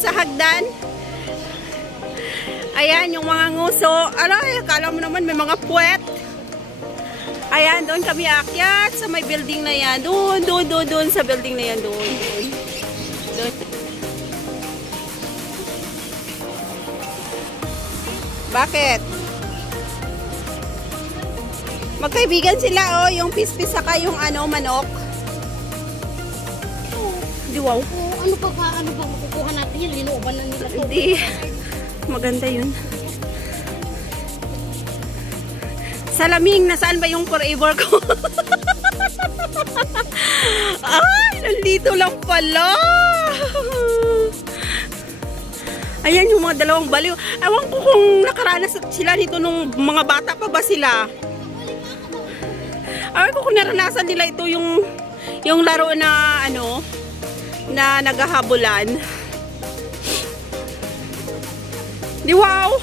sa hagdan. Ayan, yung mga nguso. Aray, akala mo naman may mga puwet. Ayan, doon kami aakyat sa may building na yan. Doon sa building na yan. Doon. Bakit? Magkaibigan sila, oh. Yung pispis saka yung manok. Di wow. Ano ba makukuha natin yun? Linooban na nila. Hindi. Maganda yun. Salaming, nasaan ba yung forever ko? Ay, nandito lang pala. Ayan yung mga dalawang baliw. Ewan ko kung nakaranas sila nito nung mga bata pa ba sila. Ewan ko kung naranasan nila ito yung laro na na naghahabulan. Di wow!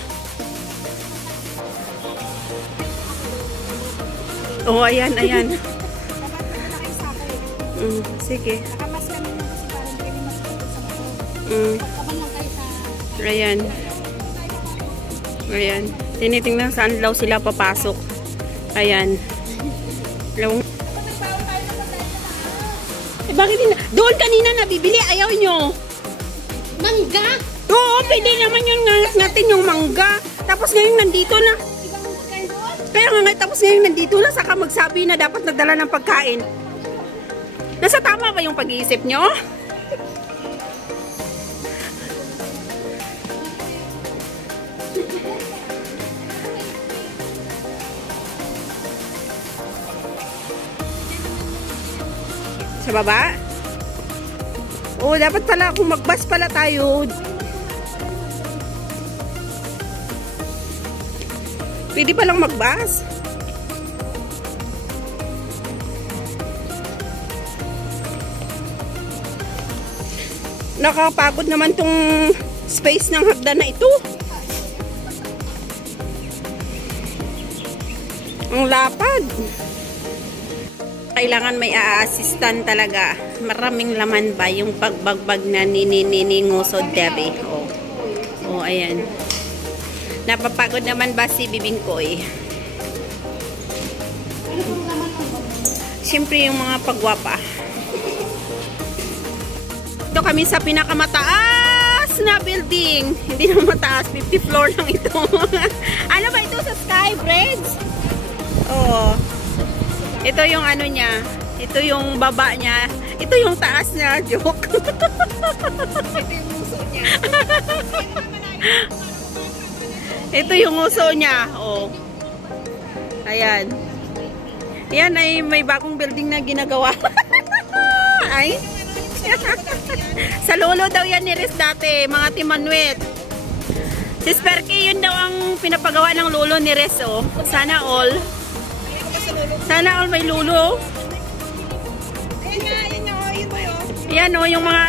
Oh, ayan. Sige. Ayan. Tinitingnan saan daw sila papasok. Ayan. Bakit doon kanina nabibili? Ayaw nyo. Mangga? Oo, pwede naman yung natin yung mangga. Tapos ngayon nandito na. Kaya nga, tapos ngayon nandito na, saka magsabi na dapat nagdala ng pagkain. Nasa tama ba yung pag-iisip nyo? Sa baba? Oo, dapat pala kung mag-bus pala tayo. Pwede palang mag-bus. Nakakapagod naman tong space ng hagdan na ito. Ang lapad. Kailangan may a-assistant talaga. Maraming laman ba yung pagbagbag na niningusod, Debbie? Oh, ayan. Napapagod naman ba si Bibingkoy? Siyempre yung mga pagwapa. Ito kami sa pinakamataas na building. Hindi na mataas, 50 floor lang ito. Ano ba ito sa Sky Bridge? Oh. Ito yung niya. Ito yung baba niya. Ito yung taas niya. Joke. Ito yung uso niya. Ito yung uso niya. Oh. Ayan. Ayan ay may bagong building na ginagawa. Ay. Sa lolo daw yan ni Riz dati. Mga timanwet. Si Sperky yun daw ang pinapagawa ng lolo ni Riz. Oh. Sana all. Sana all may lulo. Ayan o, yung mga,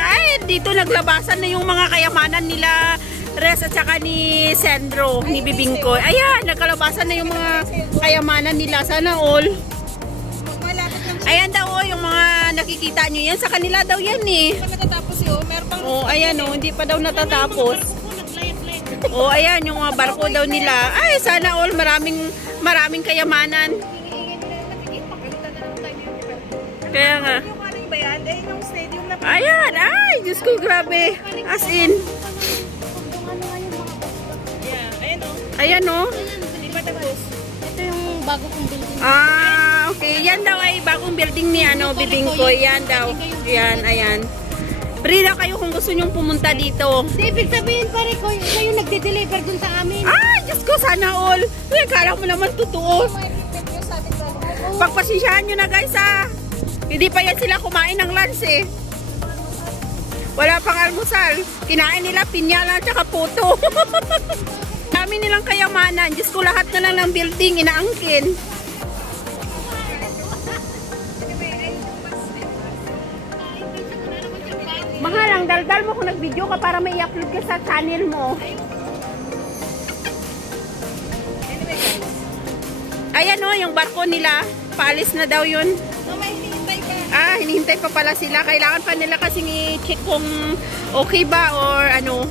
dito naglabasan na yung mga kayamanan nila Res at saka ni Sandro, ni Bibingkoy. Ayan, nagkalabasan na yung mga kayamanan nila. Sana all. Ayan daw o, yung mga nakikita nyo yan. Sa kanila daw yan eh. Hindi pa natatapos yun. Oh, ayan o, hindi pa daw natatapos. Oh, ayan, yung mga barko daw nila. Ay, sana all, maraming kayamanan. Kaya nga. Ayan, ay, Diyos ko, grabe. As in. Ayan o. Ito yung bago kong building. Ah, okay. Yan daw ay bagong building ni Bibingkoy. Yan daw. Yan, ayan. Free daw kayo kung gusto nyong pumunta dito. Ibig sabihin pare ko, kayo nagde-deliver dun sa amin. Ay, Diyos ko, sana all. Uy, kala mo naman totoo. Pagpasensyahan nyo na guys ha. Hindi pa yan sila kumain ng lunch eh. Wala pang almusal. Kinain nila pinyala at saka puto. Dami nilang kayamanan. Diyos ko, lahat na lang ng building inaangkin. Mahal, ang daldal mo kung nag-video ka para may i-upload ka sa channel mo. Ayan o, yung barko nila. Paalis na daw yun. May hintay ka. Ah, hinihintay pa pala sila. Kailangan pa nila kasing i-check kung okay ba or ano.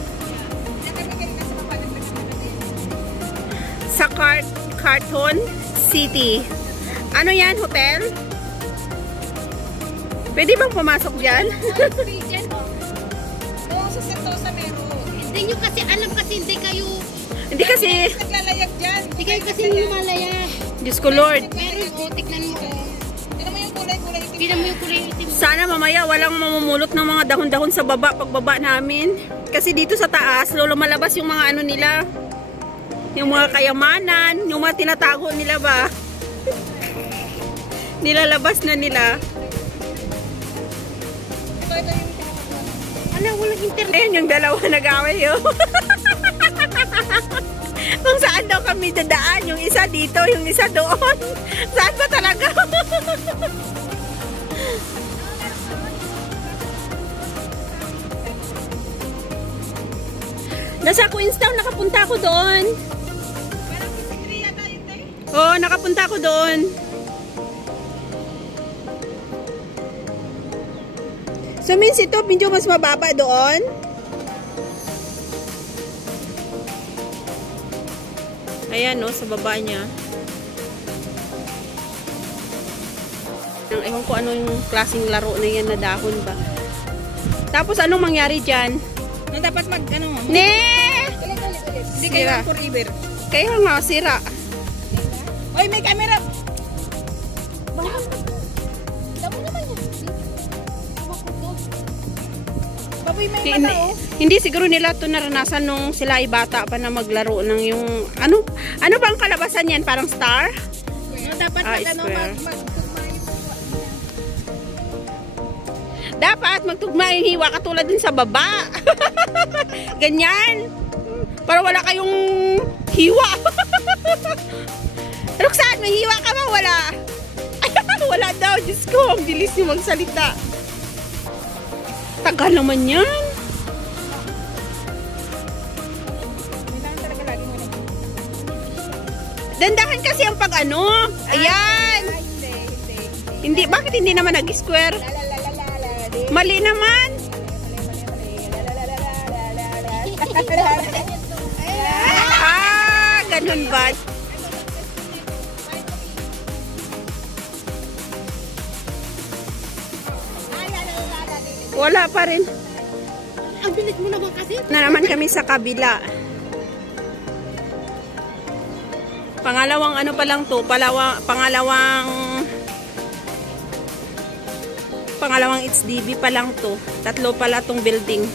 Sa Carton City. Ano yan, hotel? Pwede bang pumasok dyan? Sa Sentosa meron. Hindi nyo kasi alam kasi hindi kayo Hindi kasi... naglalayag dyan. Hindi kayo kasi lumalayag. Diyos ko Lord. Meron tignan mo Tignan mo yung kulay-kulay itim. Tignan mo yung kulay itim. Sana mamaya walang mamumulot ng mga dahon-dahon sa baba pagbaba namin. Kasi dito sa taas, lumalabas yung mga ano nila. Yung mga kayamanan, yung mga tinatago nila ba? Nilalabas na nila. Ala, walang internet. Ayan yung dalawa nag-away yun. Kung saan daw kami dadaan. Yung isa dito, yung isa doon. Saan ba talaga? Nasa Queenstown, nakapunta ako doon. Oo, nakapunta ako doon. So means ito, medyo mas mababa doon. Ayan no, sa baba niya. Ewan ko ano yung klaseng laro na yan na dahon ba. Tapos anong mangyari dyan? No, dapat mag ano mo? Ne! Hindi kayo Sira. forever. Kaya nga, sira. Oy, may camera. Bakit? Damo naman yan. Baboy may Hindi, mata oh. hindi siguro nila ito naranasan nung sila ay bata pa na maglaro ng yung ano bang kalabasan yan? Parang star? No, dapat Ah, mag ano square. Dapat magtugma yung hiwa katulad din sa baba. Ganyan. Para wala kayong hiwa. Roxanne, may hiwa ka ba? Wala. Wala daw. Diyos ko, ang bilis niyo magsalita. Tagal naman yan. Dandahan kasi ang pag ano. Ayan. Hindi. Bakit hindi naman nag-square? Mali naman. Ah, ganun ba? Wala pa rin. Ang bilis mo naman kasi. Na naman kami sa kabila. Pangalawang ano pa lang to, pangalawang HDB pa lang to. Tatlo pala tong building.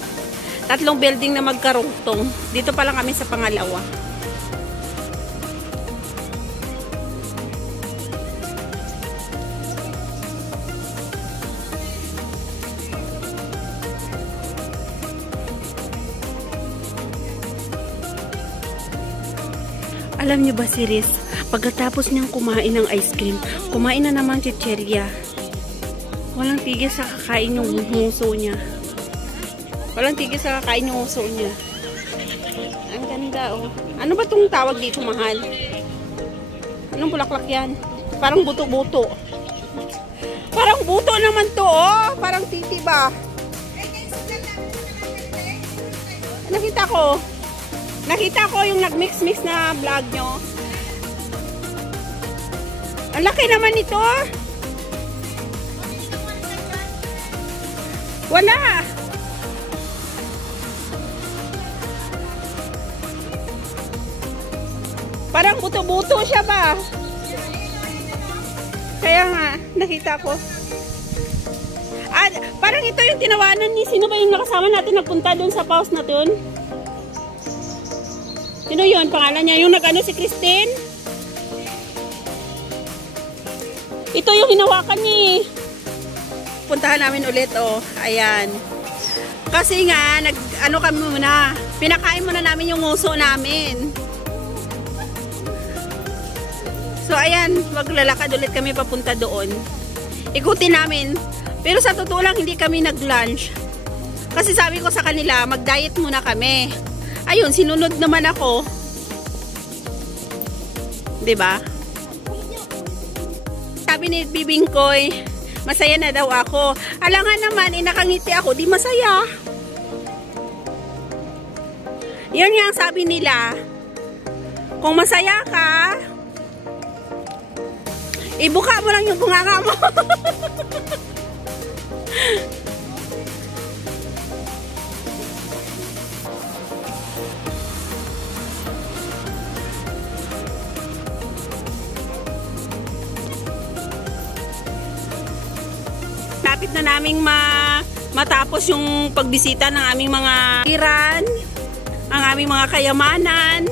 Tatlong building na magkarugtong. Dito pa lang kami sa pangalawa. Alam niyo ba si Riz, pagkatapos niyang kumain ng ice cream, kumain na naman chicheria. Walang tigil sa kakain yung nguso niya. Walang tigil sa kakain yung nguso niya. Ang ganda oh. Ano ba itong tawag dito, mahal? Anong bulaklak yan? Parang buto-buto. Parang buto naman to oh. Parang titi ba? Nakita ko yung nag-mix-mix na vlog nyo. Ang laki naman ito. Wala. Parang buto-buto siya ba? Kaya nga, nakita ko. Ah, parang ito yung tinawanan ni sino ba yung nakasama natin nagpunta doon sa pause na doon? Sino yun? Pangalan niya? Yung nag-ano si Christine? Ito yung hinawakan niya. Puntahan namin ulit, oh. Ayan. Kasi nga, ano kami muna. Pinakain muna namin yung nguso namin. So, ayan. Maglalakad ulit kami papunta doon. Ikutin namin. Pero sa totoo lang, hindi kami nag-lunch. Kasi sabi ko sa kanila, mag-diet muna kami. Ayun, sinunod naman ako. 'Di ba? Sabi ni Bibingkoy, Masaya na daw ako. Alangan naman, nakangiti ako, di masaya. Yun nga ang sabi nila. Kung masaya ka, ibuka mo lang yung bunganga mo. Lapit na naming matapos yung pagbisita ng aming mga iran, ang aming mga kayamanan.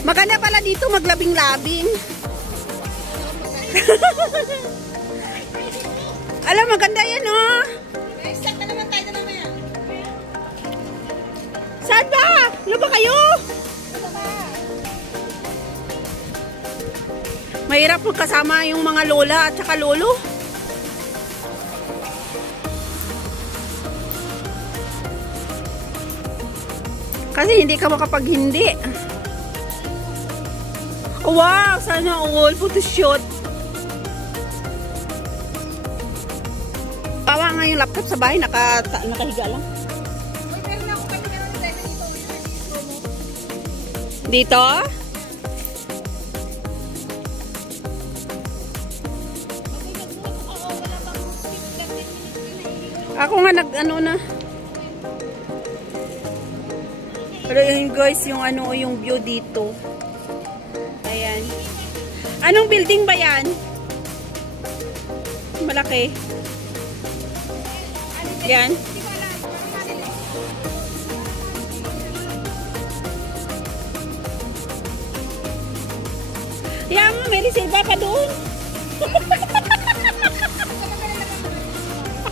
Maganda pala dito maglabing-labing. Alam, maganda yan, oh. Start na naman tayo na mamaya. Saan ba? Ano ba kayo? Mahirap magkasama yung mga lola at saka lolo. Kasi hindi ka makapag hindi. Oh, wow! Sana all photoshoot. Tawa nga yung laptop sa bahay, nakahiga lang. Dito? Ako nga nag-ano na. Pero yun guys, yung ano, yung view dito. Ayan. Anong building ba yan? Malaki. Yan. Yan, may reserva pa doon.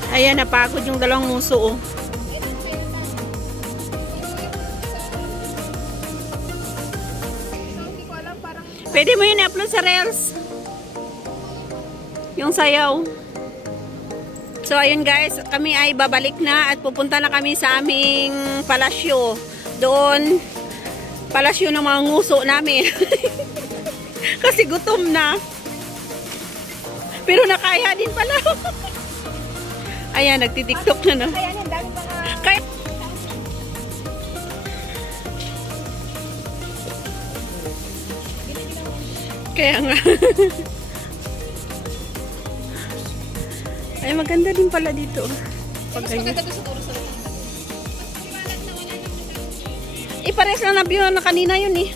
Ayan, napagod yung dalawang muso, oh. Pwede mo yun i-upload sa Reels. Yung sayaw. So, ayun guys, kami ay babalik na at pupunta na kami sa aming palasyo. Doon, palasyo ng mga nguso namin. Kasi gutom na. Pero nakaya din pala. Ayan, nagtitiktok na, no? Kaya kaya nga. Ay, maganda din pala dito. Ipares lang na view na kanina yun eh.